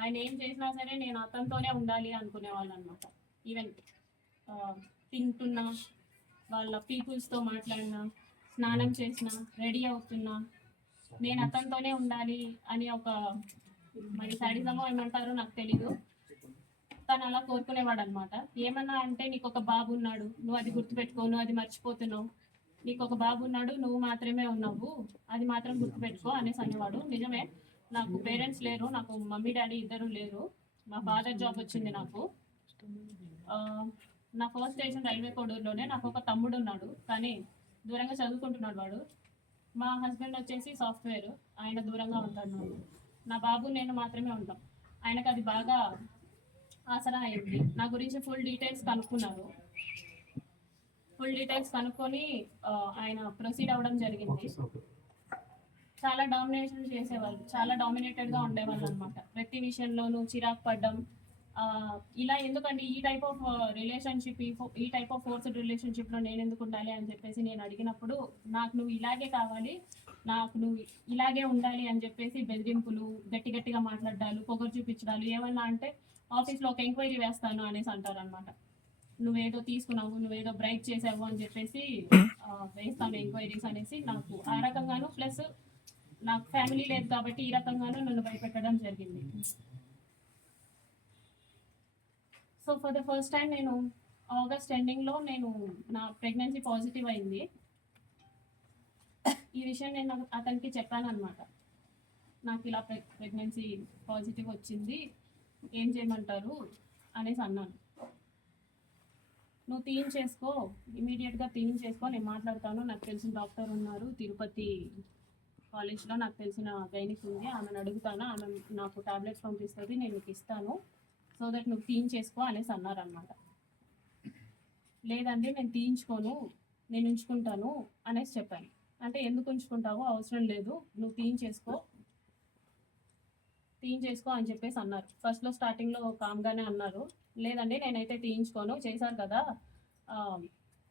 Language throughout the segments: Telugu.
ఆయన ఏం చేసినా సరే నేను అతనితోనే ఉండాలి అనుకునేవాళ్ళు అనమాట. ఈవెన్ తింటున్నా, వాళ్ళ పీపుల్స్తో మాట్లాడినా, స్నానం చేసినా, రెడీ అవుతున్నా నేను అతనితోనే ఉండాలి అని ఒక మరి సాడిజమో ఏమంటారో నాకు తెలీదు, తను అలా కోరుకునేవాడు అనమాట. ఏమన్నా అంటే నీకు ఒక బాబు ఉన్నాడు, నువ్వు అది గుర్తుపెట్టుకో, నువ్వు అది మర్చిపోతున్నావు, నీకు ఒక బాబు ఉన్నాడు, నువ్వు మాత్రమే ఉన్నావు, అది మాత్రం గుర్తుపెట్టుకో అనేసి అనేవాడు. నిజమే, నాకు పేరెంట్స్ లేరు, నాకు మమ్మీ డాడీ ఇద్దరు లేరు. మా ఫాదర్ జాబ్ వచ్చింది నాకు. నా ఫస్ట్ స్టేషన్ రైల్వే కోడూరులోనే. నాకు ఒక తమ్ముడు ఉన్నాడు, కానీ దూరంగా చదువుకుంటున్నాడు వాడు. మా హస్బెండ్ వచ్చేసి సాఫ్ట్వేర్, ఆయన దూరంగా ఉంటాడు. నా బాబు నేను మాత్రమే ఉంటాం. ఆయనకు అది బాగా ఆసరా అయింది. నా గురించి ఫుల్ డీటెయిల్స్ కనుక్కున్నారు. ఫుల్ డీటెయిల్స్ కనుక్కొని ఆయన ప్రొసీడ్ అవ్వడం జరిగింది. చాలా డామినేషన్ చేసేవాళ్ళు, చాలా డామినేటెడ్గా ఉండేవాళ్ళు అనమాట. ప్రతి విషయంలోనూ చిరాకు పడ్డం, ఇలా ఎందుకండి ఈ టైప్ ఆఫ్ రిలేషన్షిప్, ఈ టైప్ ఆఫ్ ఫోర్స్డ్ రిలేషన్షిప్లో నేను ఎందుకు ఉండాలి అని చెప్పేసి నేను అడిగినప్పుడు, నాకు నువ్వు ఇలాగే కావాలి, నాకు నువ్వు ఇలాగే ఉండాలి అని చెప్పేసి బెదిరింపులు, గట్టి గట్టిగా మాట్లాడాలు, పొగరు చూపించడాలు, ఏమన్నా అంటే ఆఫీస్లో ఒక ఎంక్వైరీ వేస్తాను అనేసి అంటారు అనమాట. నువ్వేదో తీసుకున్నావు, నువ్వేదో బ్రైక్ చేసావు అని చెప్పేసి వేస్తాను ఎంక్వైరీస్ అనేసి, నాకు ఆ రకంగాను, ప్లస్ నాకు ఫ్యామిలీ లేదు కాబట్టి ఈ రకంగాను నన్ను భయపెట్టడం జరిగింది. So for the first time నేను ఆగస్ట్ ఎండింగ్లో నేను నా ప్రెగ్నెన్సీ పాజిటివ్ అయింది. ఈ విషయం నేను అతనికి చెప్పాను అనమాట. నాకు ఇలా ప్రెగ్నెన్సీ పాజిటివ్ వచ్చింది, ఏం చేయమంటారు అనేసి అన్నాను. నువ్వు తీయించేసుకో, ఇమీడియట్గా తీయించేసుకో, నేను మాట్లాడతాను, నాకు తెలిసిన డాక్టర్ ఉన్నారు తిరుపతి కాలేజ్లో, నాకు తెలిసిన గైనిక్ ఉంది, ఆమెను అడుగుతాను, ఆమె నాకు టాబ్లెట్స్ పంపిస్తుంది, నేను నీకు ఇస్తాను, సో దట్ నువ్వు తీయించేసుకో అనేసి అన్నారనమాట. లేదండి నేను తీయించుకోను, నేను ఉంచుకుంటాను అనేసి చెప్పాను. అంటే ఎందుకు ఉంచుకుంటావో, అవసరం లేదు, నువ్వు తీయించేసుకో అని చెప్పేసి అన్నారు. ఫస్ట్లో స్టార్టింగ్లో కామ్గానే అన్నారు, లేదండి నేనైతే తీయించుకోను, చేశారు కదా,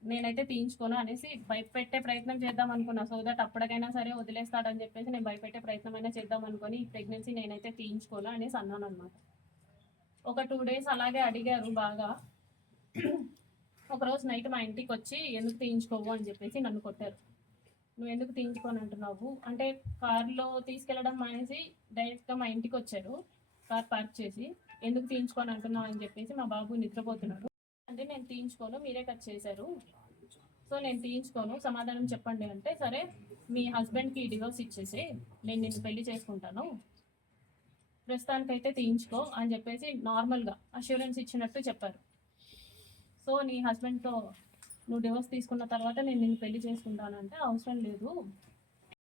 నేనైతే తీయించుకోను అనేసి భయపెట్టే ప్రయత్నం చేద్దాం అనుకున్నా. సో దట్ అప్పటికైనా సరే వదిలేస్తాడని చెప్పేసి నేను భయపెట్టే ప్రయత్నం అయినా చేద్దాం అనుకొని, ఈ ప్రెగ్నెన్సీ నేనైతే తీయించుకోను అనేసి అన్నాను అనమాట. ఒక 2 days అలాగే అడిగారు బాగా. ఒకరోజు నైట్ మా ఇంటికి వచ్చి ఎందుకు తీయించుకోవు అని చెప్పేసి నన్ను కొట్టారు. నువ్వు ఎందుకు తీయించుకొని అంటున్నావు అంటే, కార్లో తీసుకెళ్ళడం మానేసి డైరెక్ట్గా మా ఇంటికి వచ్చారు, కార్ పార్క్ చేసి, ఎందుకు తీయించుకొని అంటున్నావు అని చెప్పేసి. మా బాబు నిద్రపోతున్నాడు. అంటే నేను తీయించుకోను, మీరే కట్ చేశారు, సో నేను తీయించుకోను, సమాధానం చెప్పండి అంటే, సరే మీ హస్బెండ్కి డివోర్స్ ఇచ్చేసి నేను నిన్ను పెళ్లి చేసుకుంటాను, ప్రస్తుతానికైతే తీయించుకో అని చెప్పేసి నార్మల్గా అష్యూరెన్స్ ఇచ్చినట్టు చెప్పారు. సో నీ హస్బెండ్తో నువ్వు డివోర్స్ తీసుకున్న తర్వాత నేను నిన్ను పెళ్లి చేసుకుంటానంటే, అవసరం లేదు,